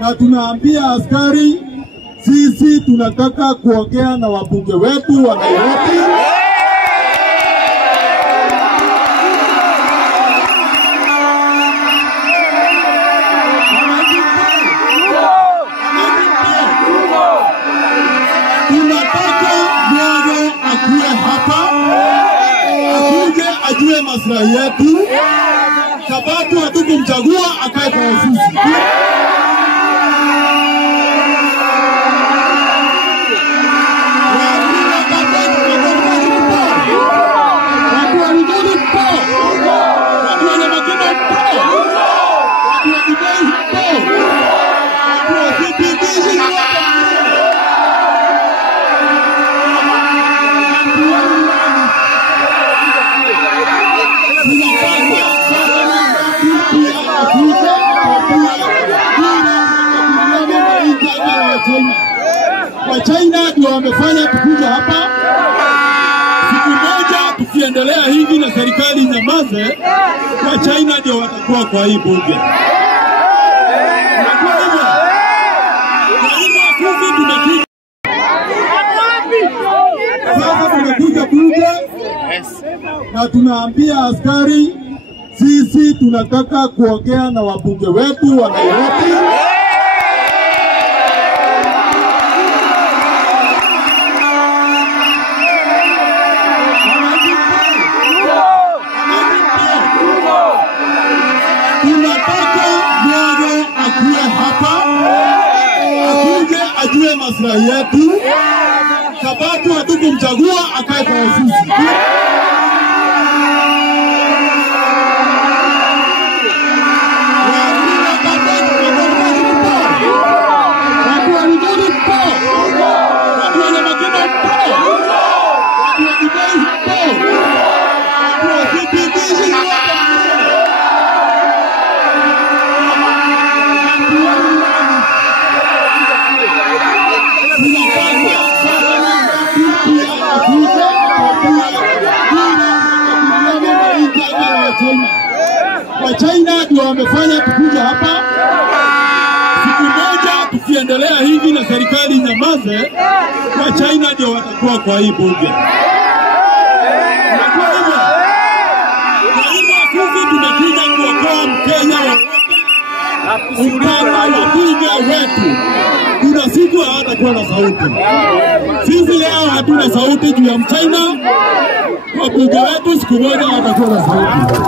Na tunaambia askari sisi tunataka kuongea na wabunge wetu wa Nairobi. Tunataka mmoja akue hapa, akuje ajue maslahi yetu, sababu hatukumchagua akae kwa ofisi. Wa China ndio wamefanya tukuja hapa. Siku moja tukiendelea hivi na serikali nyamaze, wa China ndio watakuwa kwa hii bunge. Sasa tunakuja bunge na tunaambia askari sisi tunataka kuongea na wabunge wetu wa Nairobi. Ajue maslahi yetu, sababu hatukumchagua akae kwa ofisi. Wa China ndio wamefanya tukuja hapa. Siku moja tukiendelea hivi na serikali nyamaze, wa China ndio watakuwa kwa hii bunge. Kwa hivyo sisi tumekuja kuokoa Mkenya wa wabunge wetu. Kuna siku hawatakuwa na sauti. Sisi leo hatuna sauti juu ya Mchina. Wabunge wetu siku moja watakuwa na sauti.